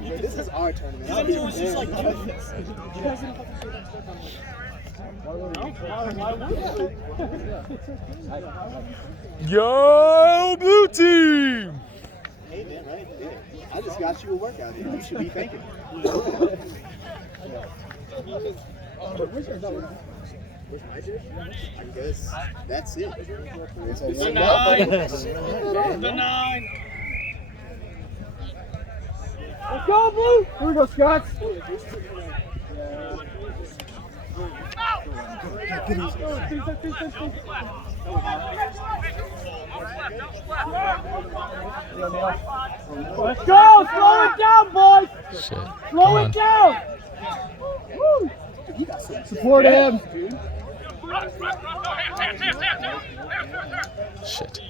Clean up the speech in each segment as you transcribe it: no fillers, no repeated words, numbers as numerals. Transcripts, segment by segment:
This is our tournament. Yo, blue team! Hey man, right? Yeah. I just got you a workout here. You should be thanking me. I guess that's it. The 9. The 9. Let's go, Blue! Here we go, Scots. Let's go! Slow it down, boys! Shit. Slow it down! Woo! Support him! Shit.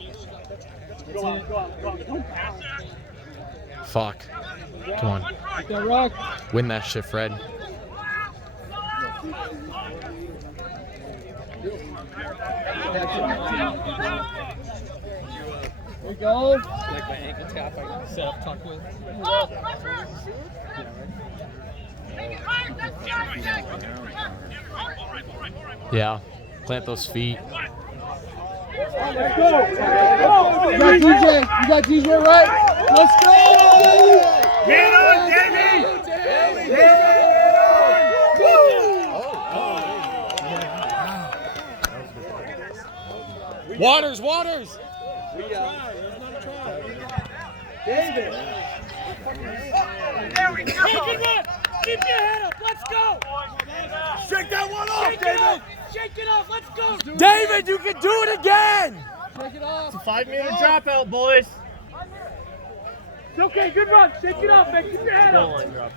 Fuck. Come on. Get that rock. Win that shit, Fred. There we go. Like my ankle tap, I can self-tuck with. Yeah. Plant those feet. Let's go. You got DJ. You got DJ right. Let's go. Get on, Davey! Waters! David. There we go! Hey, good one! Keep your head up, let's go! Shake that one off, David! Shake it off, let's go! David, you can do it again! Shake it off. It's a 5-meter dropout, boys. It's okay, good run. Shake it off, man. Keep your head up. Dropout.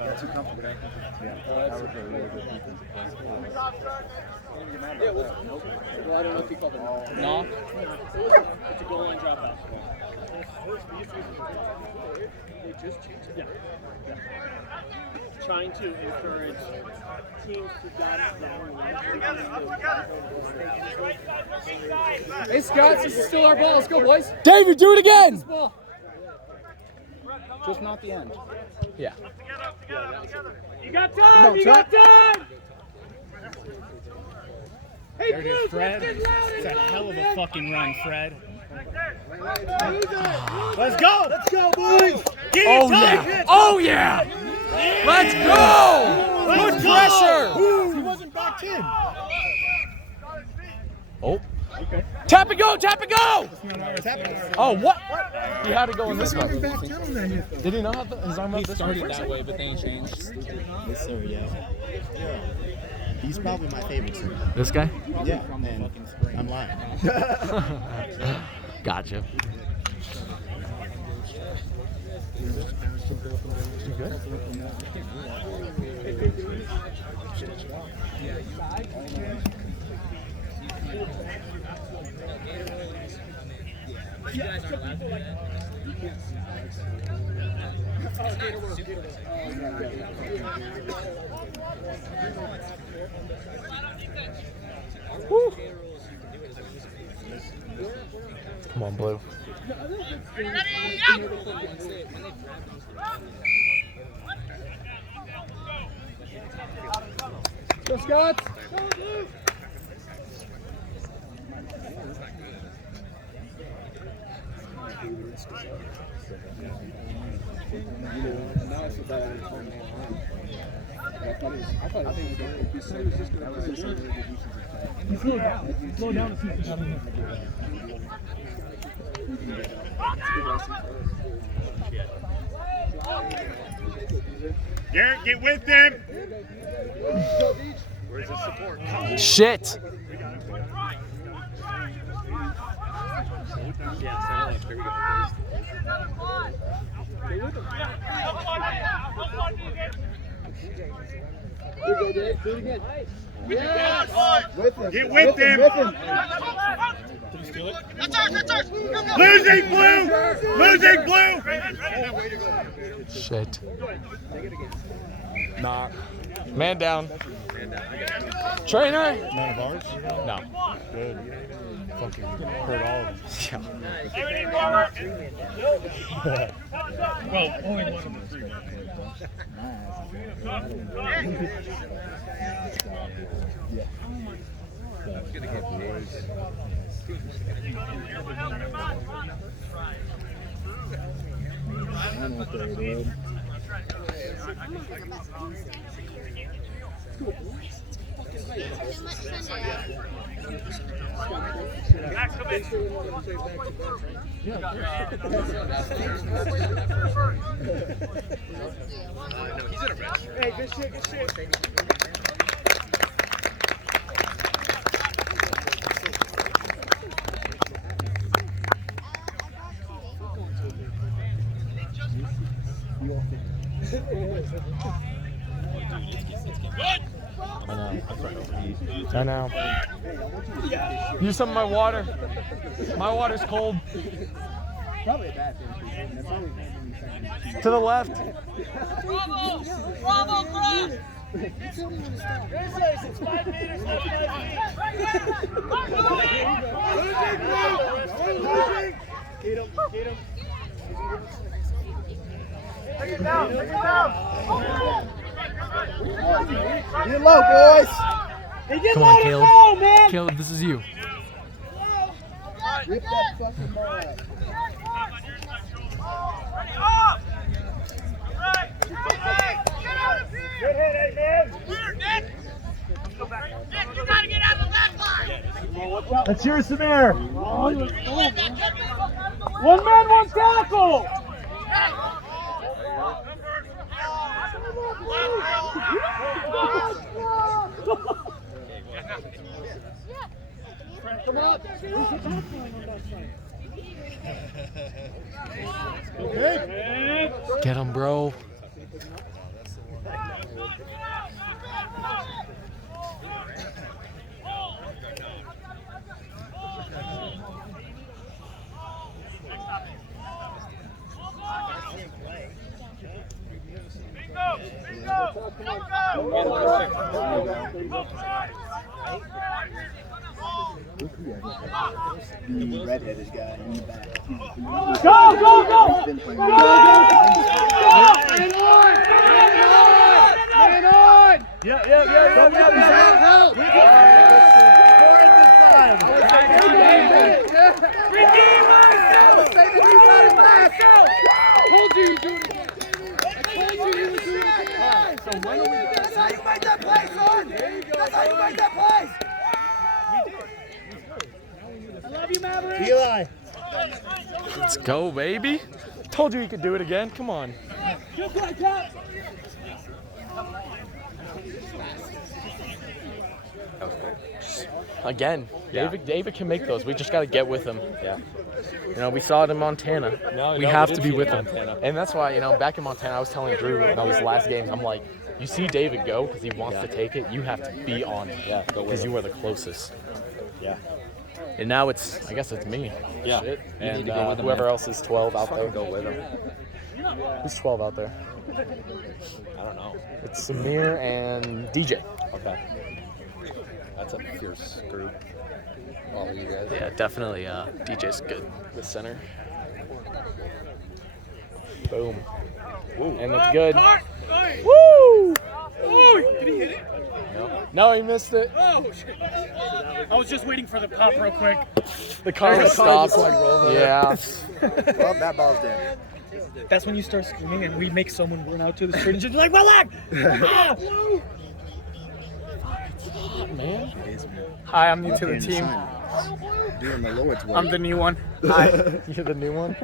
Well, I don't know if he called it. No? It's a goal line dropout. Yeah. Trying to encourage teams to dive down. Hey, Scots, this is still our ball. Let's go, boys. David, do it again! Ball. Just not the end. Yeah. You got time! You got time! Hey, There it is, Fred. It's a hell of a fucking run, Fred. Let's go! Let's go, boys! Oh yeah! Oh yeah! Let's go! Good pressure! He wasn't backed in. Oh. Tap and go! Tap and go! Oh, what? He had to go in this way. Did he not have his arm up this way? He started that way, but they ain't changed. Yes, sir, yeah. He's probably my favorite, sir. This guy? Yeah, and I'm lying. Gotcha. You good? Woo. Come on, Blue. Go, Scots. Slow down to see if Garrett, get with them! Where's the support? Shit! Here we go, Dave. Do it again. Yes! Get with them! Losing Blue! Losing Blue! Shit. Nah. Man down. Trainer! None of ours? No. Good. Fucking hurt all of them. Yeah. Well, only one of them. Hey, good shit, good shit. I know. Use some of my water. My water's cold. Probably a bad thing. To the left. Bravo! Bravo, Chris! Grizzlies, it's 5 meters, not 5 feet. Get him, get him. Take it down, take it down. Get low, boys. Hey, get Come low on, to Caleb. go, man. Caleb, this is you. Rip that fucking ball out. Good hit, hey, man. You gotta get out of that line! Let's hear some air. One man, one tackle. Come on. Okay. Get him, bro. The redheaded guy in the back. Go, go, go! He's been playing. Go! Man on! Yeah. Redeem ourselves! I told you you'd do it again. I told you you would do it again. So when are we? That's how you make that play, son. That's how you make that play. I love you, Maverick. Eli. Let's go, baby. Told you you could do it again. Come on. Good play, Cap. Again, David can make those. We just got to get with him. Yeah. You know, we saw it in Montana. We have to be with him. And that's why, you know, back in Montana, I was telling Drew in those last games, I'm like, you see David go because he wants to take it, you have to be on it. Yeah, because you are the closest. Yeah. And now it's, I guess it's me. Yeah. Shit. You need And to go with him, whoever man. else is 12 out there. Go with him. Who's 12 out there? I don't know. It's Samir and DJ. Okay. That's a fierce group. All of you guys. Yeah, definitely. DJ's good. The center. Boom. Woo. And it's good. Woo! Did he hit it? No, he missed it. Oh, shit. I was just waiting for the pop real quick. The car was stopped. Yeah. Well, that ball's dead. That's when you start screaming and we make someone run out to the street and just like, my leg! Ah! Man. It is, man. Hi, I'm new Up to here the in team. sun, doing the Lord's work. I'm the new one. Hi. You're the new one?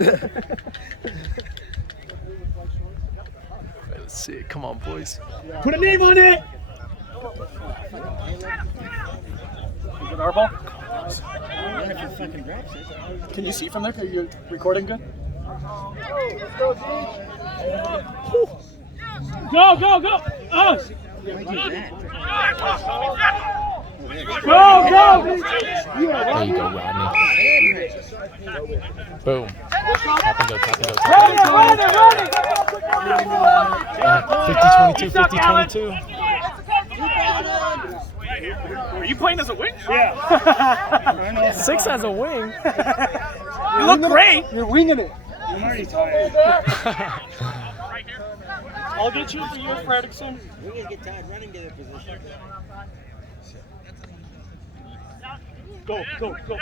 Let's see. Come on, boys. Put a name on it! Is it our ball? Can you see from there? Are you recording good? Go, go, go! Oh! Go, go! There you go, Rodney. Boom. Tap and go, tap and go, Run tap it, and run go. it, run it! 50-22, 50-22. Are you playing as a wing? Yeah. 6 as a wing. You look great. You're winging it. I'm already tired. I'll get you for you, Fredrickson. We're going to get tired running to their position. Go, go, go.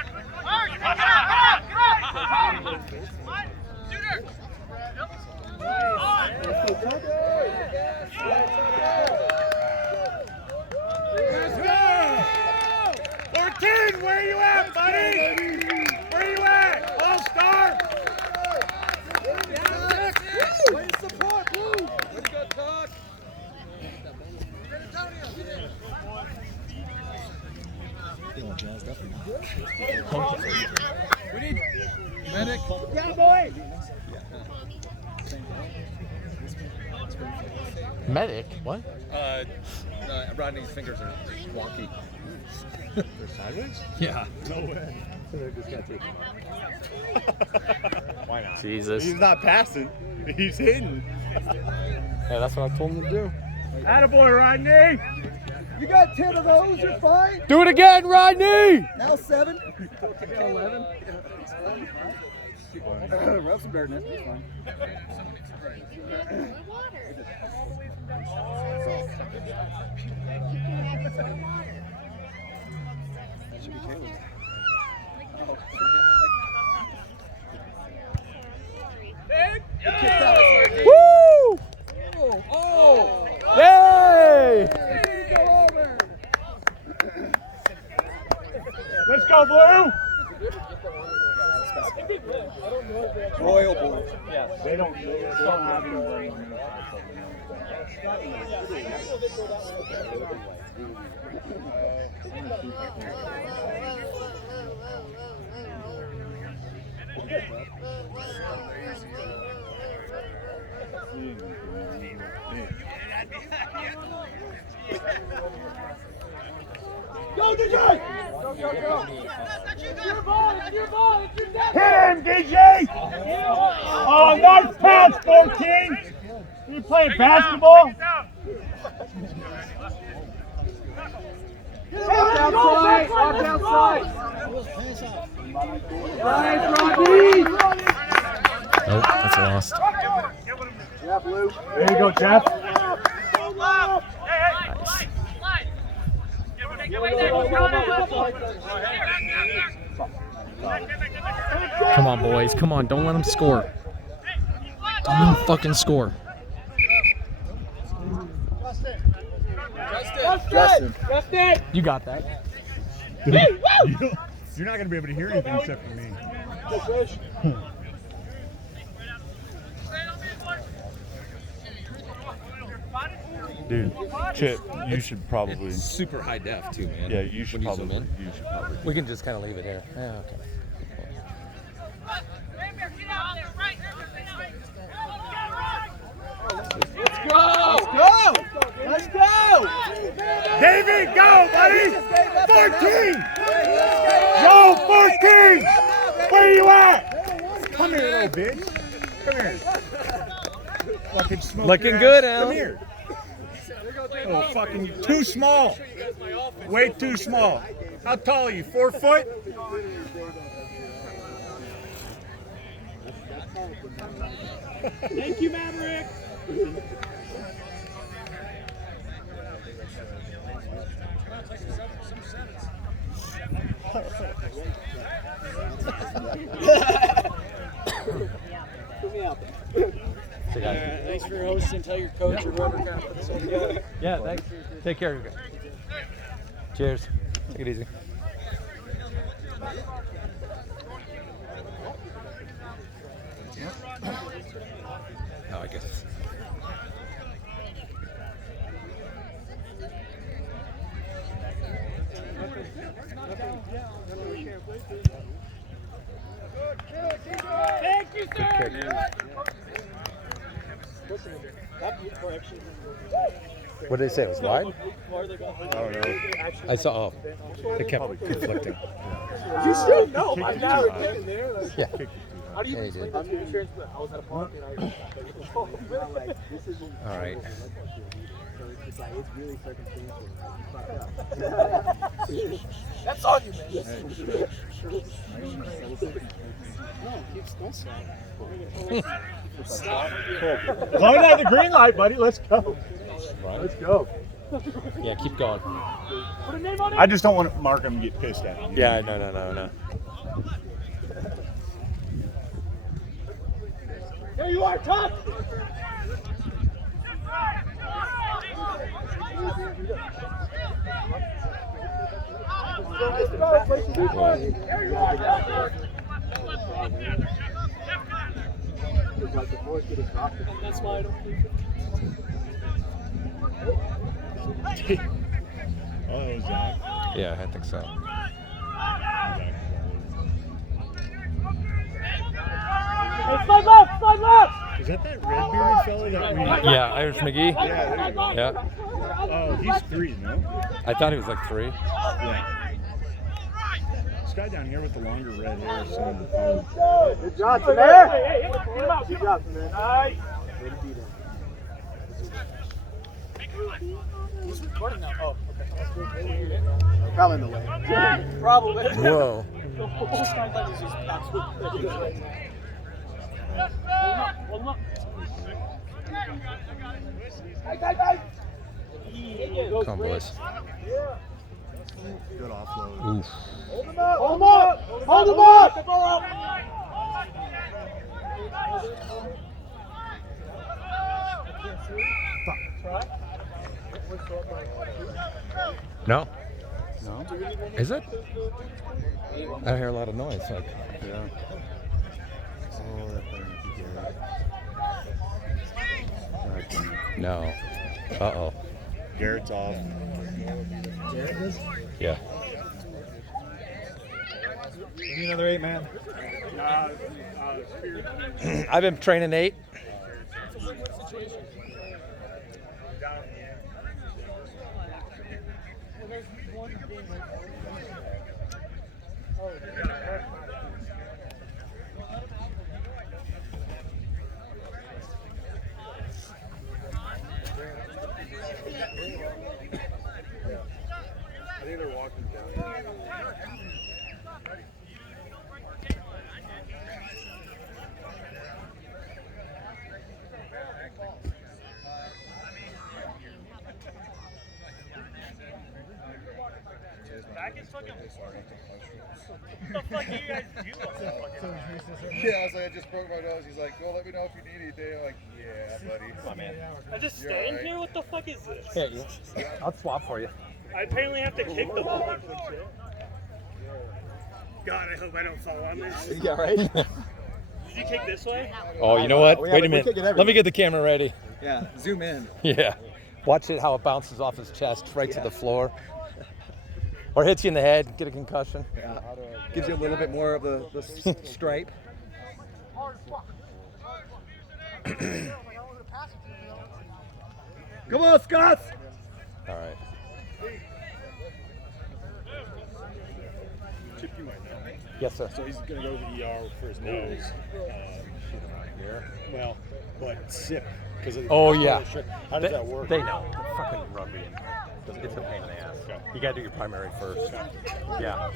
Let's go! 14, where you at, buddy? Where you at? All-star? Way to support, Blue. Let's go, Todd. We need medic. Yeah, boy! Medic? What? Rodney's fingers are wonky. They're sideways? Yeah. No way. Why not? Jesus. He's not passing. He's hitting. Yeah, that's what I told him to do. Attaboy, Rodney! You got 10 of those, you're fine. Do it again, Rodney! Now 7. 11. Rub some dirt in it. It's fine. That should be tailored. Woo! Oh! Yay! Go over! Let's go, Blue! Royal Blue. They don't have any rain. Go, DJ! Your ball, it's your ball, it's your dad. Hit him, DJ! Oh, nice pass, 14! You playing basketball? Walk outside! Walk outside! Nice, Rodney! Nope, that's a loss. Yeah, Blue. There you go, Jeff. Nice. Come on, boys. Come on. Don't let them score. Don't let them fucking score. Justin. You got that. You're not going to be able to hear anything except for me. Dude, Chip, you should probably. It's super high def too, man. Yeah, you should When probably. zoom in. You should probably. We can just kind of leave it here. Yeah, okay. Go! Let's go! David, go, buddy! 14! Go, 14! Where you at? Come here, little bitch. Come here. Fucking smoke Looking your good, ass. Al. Come here. Oh, fucking too small. Way too small. How tall are you? 4 foot? Thank you, Maverick. Thanks for hosting. Tell your coach or whoever kind of put this all together. Yeah, thanks. Take care of you guys. Cheers. Take it easy. Oh, I guess. Thank you, sir. What did they say? It was wide? I don't know. I saw. Oh, they kept conflicting. You should know. I've never been there. Yeah. How do you Hey, dude. explain that to your insurance? I was at a park and I All right. It's really circumstantial. That's on you, man. As long as I have the green light, buddy, let's go. Right. Let's go. Yeah, keep going. Put a name on it. I just don't want to mark him and get pissed at him. Yeah, no. There you are, Todd. That's why I don't think Oh, that was Zach. Yeah, I think so. Hey, slide left. Is that red-bearded fella that we... Yeah, Irish McGee. Yeah, there you go. Yeah. Oh, he's 3, no? I thought he was like 3. Yeah. This guy down here with the longer red hair is sitting on the phone. Good job, Samir. Hey, hit him out. Good job, Samir. Nice. Who's recording now? Oh, okay. Probably in the way. Probably. Whoa. Hold him up. Come on, boys. Good offload. Oof. Hold him up. Hold him up. No? No? Is it? I hear a lot of noise. Like, Yeah. Oh, that thing would be good. no. Uh-oh. Garrett's off. Yeah. We need another 8, man. I've been training 8. I think they're walking down. Yeah, I was like, I just broke my nose. He's like, well, let me know if you need anything. I'm like, yeah, buddy. Come on, man. I just stand here? What the fuck is this? Yeah, I'll swap for you. I apparently have to kick the ball. God, I hope I don't fall on this. Yeah, right? Did you kick this way? Oh, you know what? Yeah, Wait a we minute. kick it Let me everywhere. get the camera ready. Yeah, zoom in. Yeah. Watch it how it bounces off his chest right to the floor. Or hits you in the head, get a concussion. Yeah. Gives you a little bit more of the stripe. Come on, Scots! All right. Chip, you might know. Yes, sir. So he's going to go to the ER for his nose. Well, but sip because of the Oh, yeah. How does that work? They know. Fucking rugby. It's a pain in the ass. Okay. You got to do your primary first. Yeah.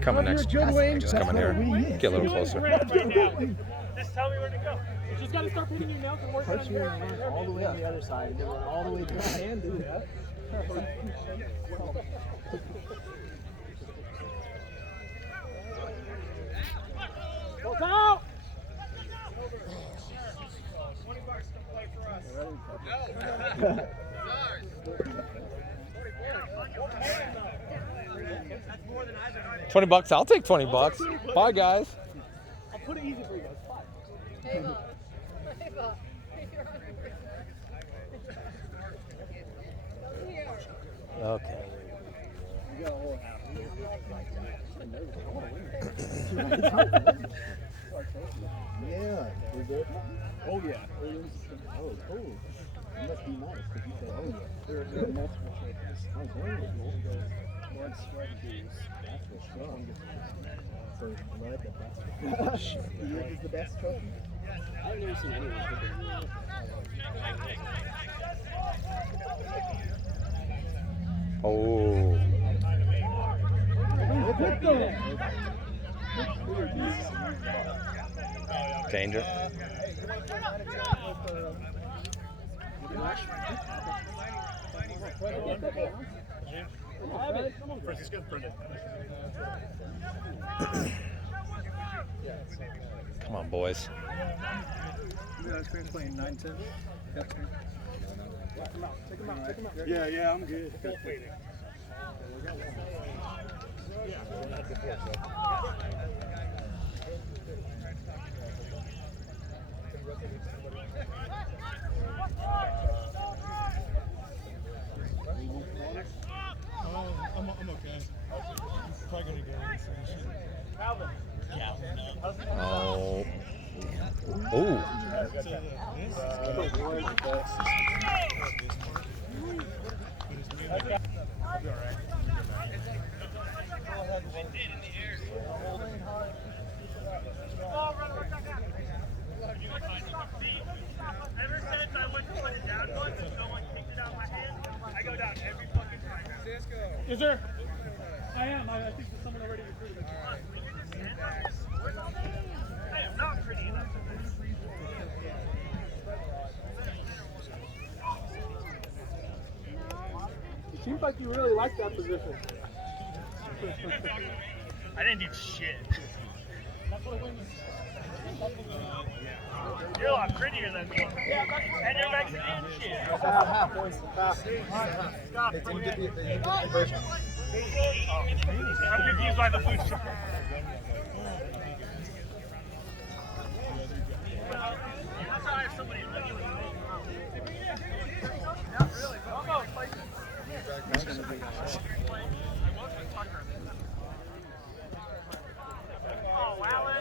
Coming next. Just coming here. Get a little closer. Just tell me where to go. You just gotta start pinning your nails and working on your All the way on the other side, and then run all the way to the hand, do that. Go out! $20. I'll take $20. Bye, guys. I'll put it easy for you guys. Okay. Oh, yeah. Oh, cool. You must be nice because you said, oh, yeah. There are multiple trophies. Oh, there you go. One sweat dues. That's what's wrong. So, blood, the best. Yours is the best trophy? I've never seen anyone with it. Oh. Danger. Come on, boys. Playing 9-10. Yeah, I'm good. I'm okay. I'm probably gonna go and finish it. Calvin. Oh. Oh. Ever since I went to the down one, no one kicked it out of my hand. I go down every fucking time. Yes, sir. I am. I think there's someone already recruited. I am not pretty enough. It seems like you really like that position. I didn't do shit. You're a lot prettier than me. And you're Mexican shit. Stop. I'm confused by the food shop. That's how I have somebody not really. Almost like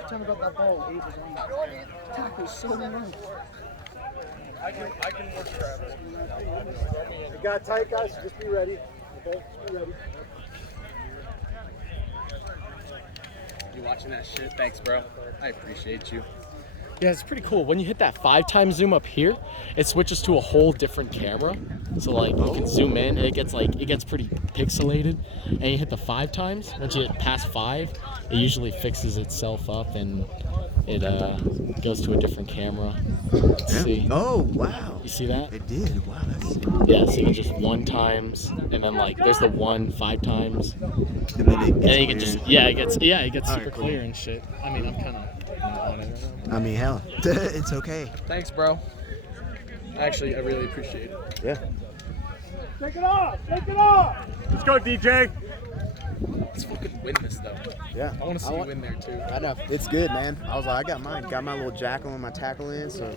Tell me about that ball. Ace was on that. Tackle's so long. I can work Travis. You got tight, guys. Just be ready. Okay? Just be ready. You watching that shit? Thanks, bro. I appreciate you. Yeah, it's pretty cool. When you hit that 5x zoom up here, it switches to a whole different camera. So like you can zoom in and it gets pretty pixelated. And you hit the 5x, once you hit past 5, it usually fixes itself up and it goes to a different camera. Let's see. Oh, wow. You see that? It did. Wow, that's... Yeah, so you can just 1x and then like there's the 1 5x. And then it gets and you can just it gets super Alright, cool. clear and shit. I mean, I'm kind of on it. I mean, hell, it's okay. Thanks, bro. Actually, I really appreciate it. Yeah. Take it off! Take it off! Let's go, DJ! Let's fucking win this, though. Yeah. I want to see you win there, too. I know. It's good, man. I was like, I got mine. Got my little jackal and my tackle in, so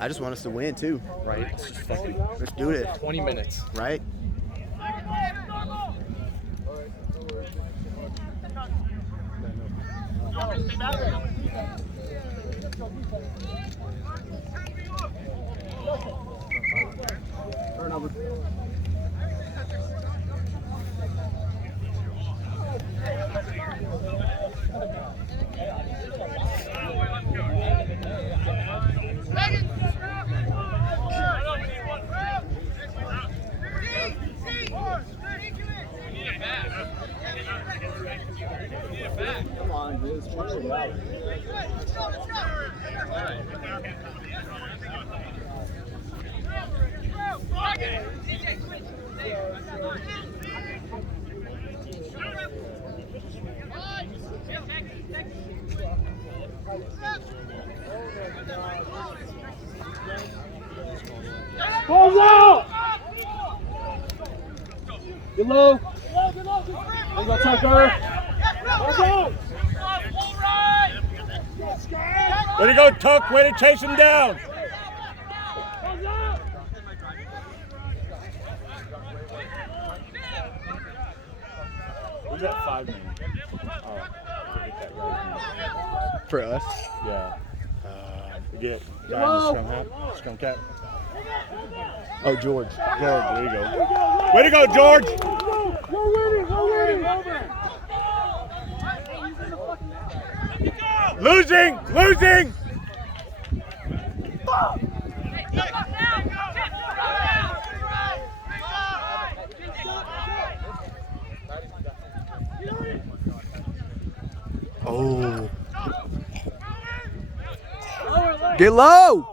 I just want us to win, too. Right? Let's just fucking... Let's do it. 20 minutes. Right? Turnover. Come on, Grizz. Push it out. Balls out! Get low. There you go, Tucker. Balls out! Way to go, Tuck. Way to chase him down. Balls out! Who's that 5 man? Oh, forget that guy's name. For us. Yeah. You get guy in the scrum hat, scrum cap. Oh, George. George, there you go. Way to go, George! We're winning. Losing! Oh. Get low.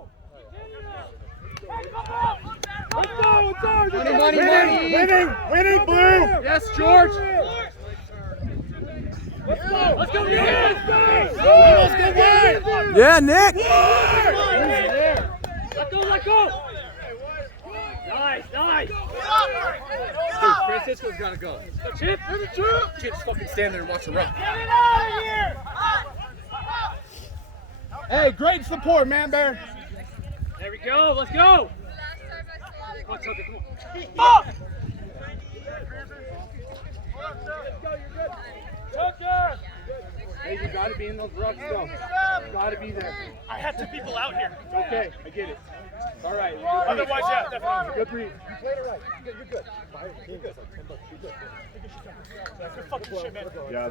Winning, Blue! Yes, George. Let's go, Nick! Yeah, Nick. Let go! Nice! Dude, Francisco's gotta go. Chip! You can't just fucking stand there and watch the run. Get it out of here! Hey, great support, man, Bear. There we go, let's go! Come on, Tucker, come on. Tucker! Hey, you gotta be in those rucks, though. Gotta be there. I have 2 people out here. Okay, I get it. All right. Otherwise, yeah, definitely. Good breathe. You played it right. You're good. Good fucking shit, man. Yeah,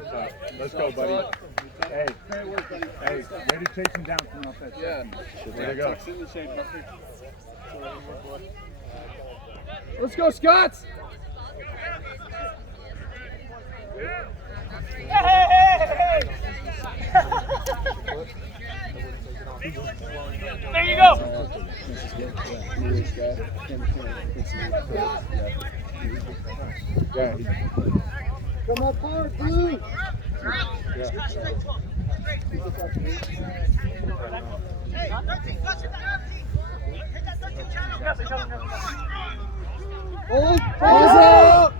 let's go, buddy. Hey, ready to chase him down coming off that shit. Yeah. There you go. Let's go, Scots. There you go! Come up hard, Blue. Hold. Pause out.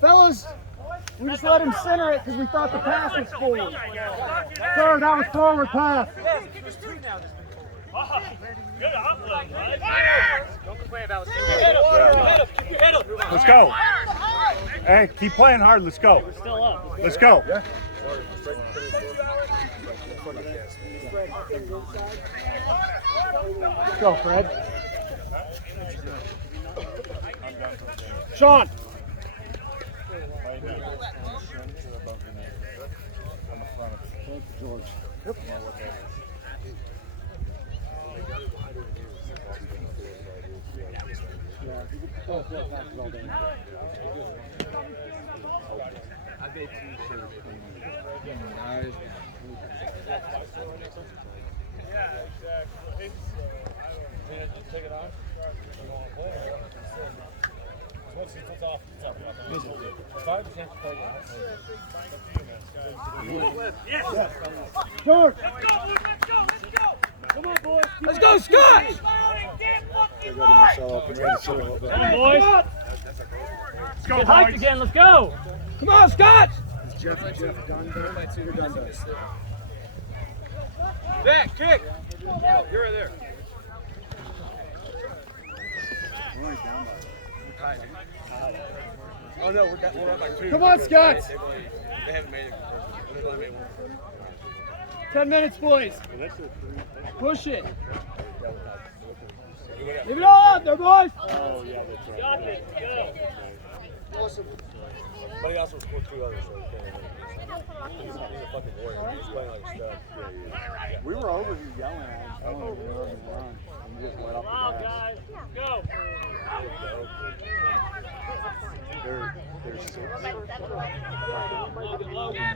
Fellas, we just let him center it because we thought the pass was forward. Sir, that was forward pass. Good offload, bud. Don't complain about it. Keep your head up. Let's go. Hey, keep playing hard. Let's go. We're still up. Let's go. Let's go, Fred. Sean. George. Yep. George. Come on, boys. Let's go, Scott! Come on, boys. Let's go, Get hyped boys. again. Let's go. Come on, Scott! Jeff done. You're done. Back, kick. You're right there. Oh no, we're up by 2. Come on, Scott! They haven't made it. They've only made 1. 10 minutes, boys. Push it. Leave it all out there, boys. Oh, yeah, that's right. Got it. Go. But he also scored 2 others, so he can't. He's a fucking warrior. He's playing like a stud. We were over here yelling at him. Oh, we were on the run. We just went up Wow, the gas. guys. Go. They're 6.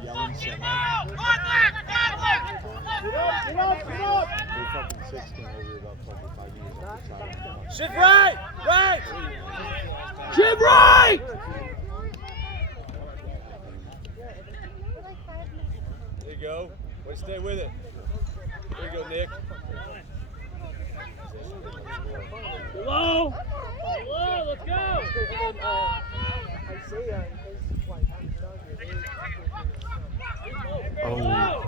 Yelling so much. Get up! They fucking 6 came over here about fucking 5 years after trying. Shift right! Right! Jim right! There you go. Way to stay with it. There you go, Nick. Low. Low. Let's go. Oh.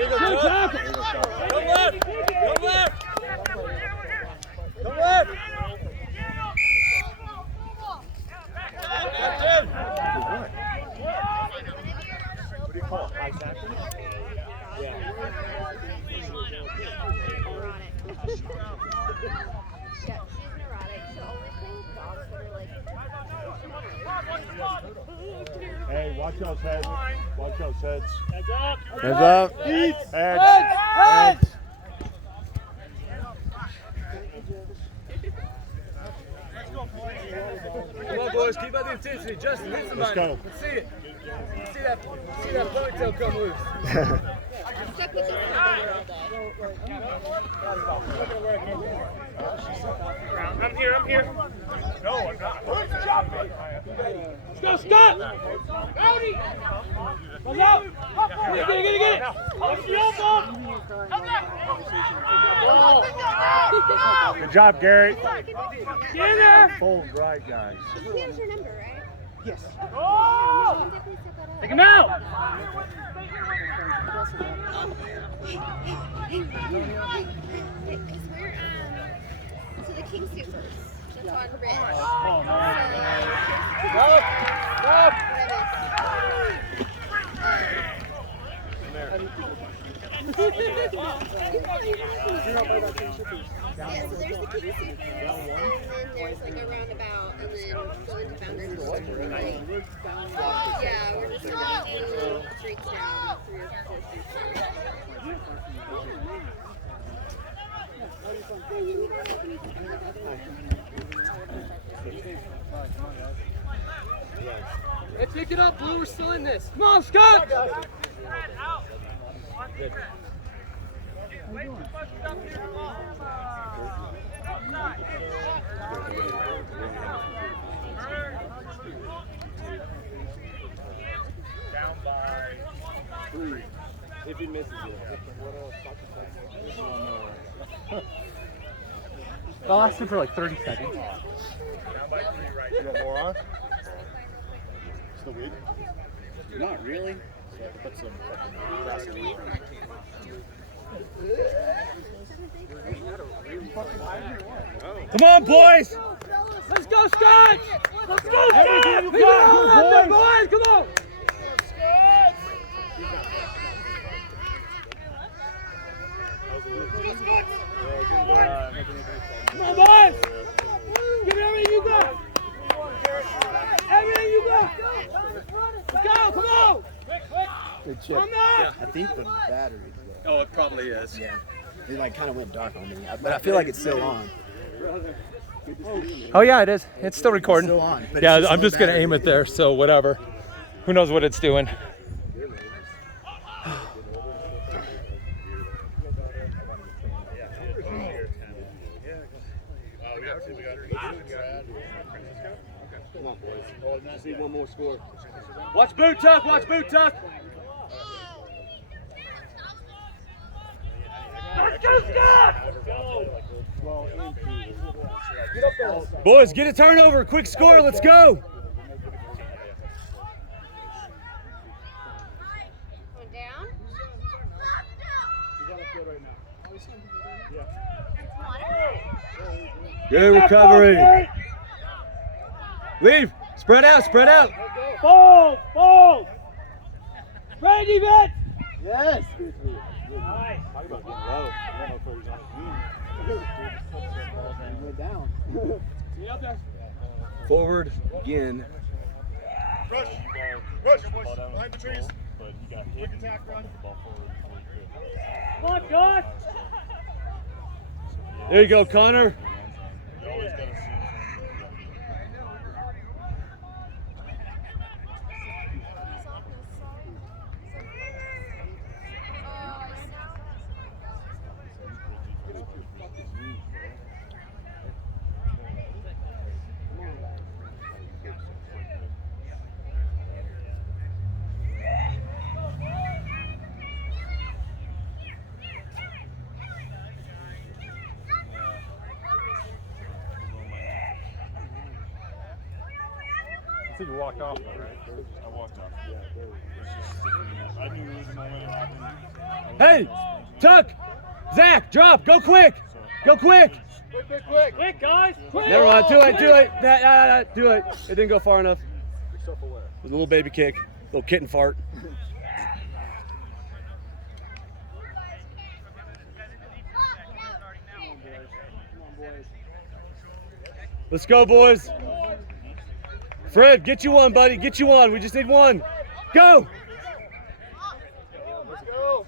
Go left! Go left! Go left! What do you call it? High tackle? Yeah. Hey, watch those heads. Watch those heads. Heads up. Heads up. Heads. Heads. Come on, boys, keep up the intensity. Justin, hit somebody. Let's go. Let's see it. Let's see that ponytail come loose. I'm here. No, I'm not. Good job, mate. Let's go, Scott! Howdy! Goes out! Get it! Watch the elbow! Good job, Gary. Get in there! Full right, guys. Here's your number, right? Yes. Oh! Definitely set that up. Take him out! Because we're so the King Supers. That's on Ridge. Yeah, so there's the King Supers, and then there's like a roundabout, and then go into Founders. Yeah, we're just gonna do streets now through the streets. Hey, pick it up, Blue. We're still in this. Come on, Scott! If he misses it. That lasted for like 30 seconds. You got more on? Still weak? Not really. So I have to put some fucking Vaseline. Come on, boys! Let's go, Scott! Let's go, Scott! Boys! Come on! Come on, boys! Give me everything you got! Everything you got! Let's go, come on! Good chip. Come on! I think the battery's low. Oh, it probably is. Yeah. It like kind of went dark on me, but I feel like it's still on. Oh yeah, it is. It's still recording. Still on. But Yeah, it's I'm low just gonna battery. aim it there. So whatever. Who knows what it's doing? Come on, boys. Oh, I see one more score. Watch boot tuck. Watch boot tuck. Let's go, Scott! Boys, get a turnover. Quick score. Let's go. Going down. Good recovery. Leave. Spread out. Spread out. Fold! Ready, defense! Yes. Nice. Talk about getting low. I don't know if he's on Went down. Get up there. Forward again. Rush! Behind the trees! but he got hit and attack run. the ball forward before he could. Come on, Josh! There you go, Connor. You always got to see I think you walked off though, right? I walked off. Yeah, I knew it was a moment happened. I Hey, Tuck, Zach, drop, go quick, go quick. Quick, guys! Quick! Never mind, too late. Too late. It didn't go far enough. It was a little baby kick, little kitten fart. Let's go, boys. Fred, get you one, buddy. Get you one. We just need one. Go. Let's go.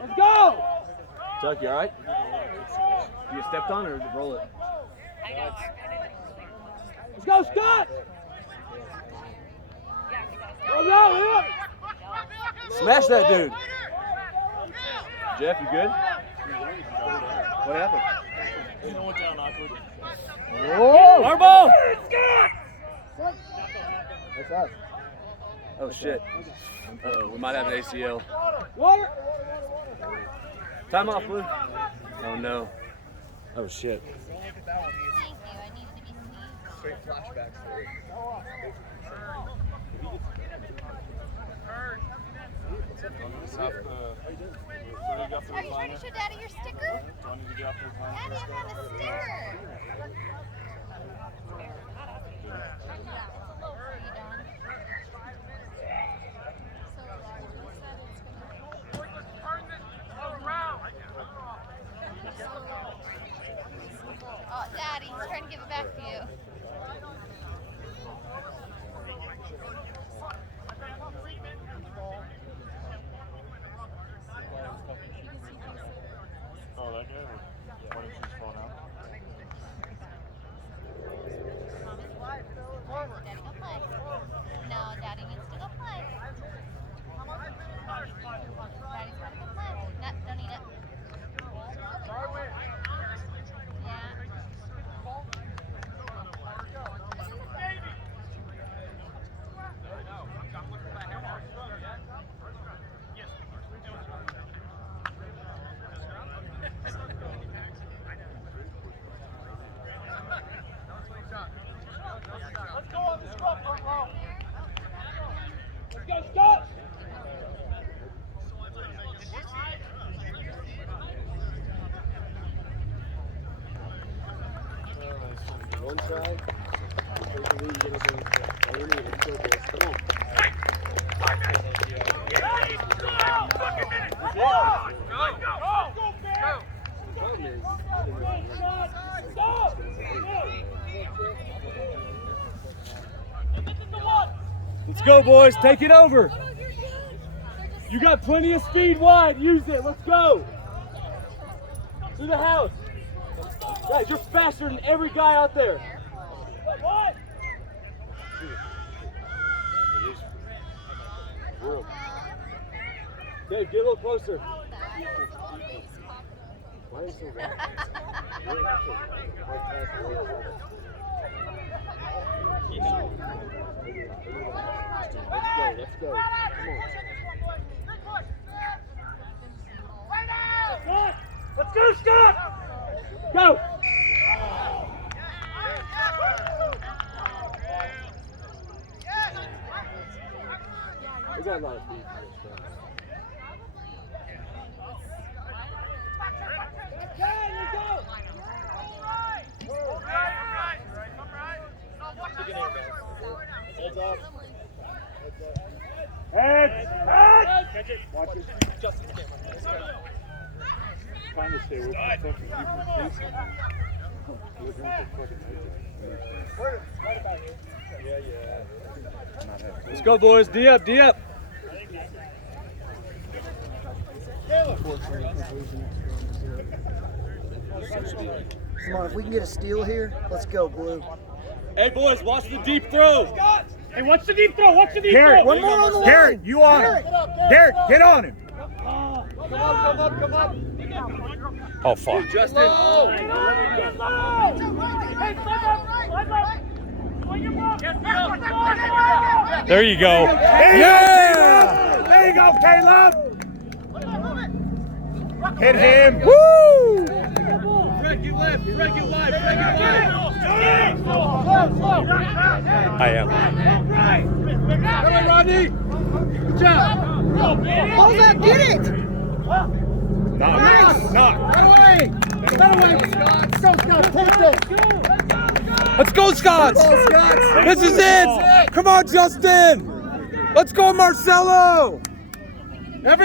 Let's go. Tuck, you all right? You get stepped on or roll it? Let's go, Scott. Go. Smash that dude. Jeff, you good? What happened? Went down awkward. Whoa! Our ball! That's us. Oh shit. Uh-oh, we might have an ACL. Water! Time off, Blue. Oh no. Oh shit. Straight flashbacks there. Are you trying to show Daddy your sticker? Daddy, I have a sticker. Oh, Daddy, he's trying to give it back to you. Oh, that guy? Why didn't you just fall down? Daddy, go play. No, Daddy needs to go play. Daddy's gotta go play. No, don't eat it. Yeah. Let's go on the scrub, Purple! Let's go, Scott! One side. Take the lead and get up on the lead. Let's go, boys. Come on. Let's go, boys. Take it over. You got plenty of speed wide. Use it. Let's go. Through the house. Guys, you're faster than every guy out there. Dave, get a little closer. Why are you so wide? Let's go. Come on. Let's go, Scott! Go. We got a lot of speed for this stuff. Heads up. Heads! Catch it. Watch it. Trying to stay with the people facing. We're going to fucking Let's go, boys. D up, D up. Come on, if we can get a steal here, let's go, Blue. Hey, boys, watch the deep throw. Hey, watch the deep throw! Watch the deep throw! One more on the line. Garrett, you on him. Garrett, get on him. Come up! Oh, fuck. Justin. There you go. Yeah! There you go, Caleb. Hit him. Woo! Fred, get left. Fred, get wide. Fred, get wide. I am. Come on, Rodney. Good job. Hold that, get it! Nice. Let's go, Scots! This is it! Come on, Justin! Let's go, Marcelo!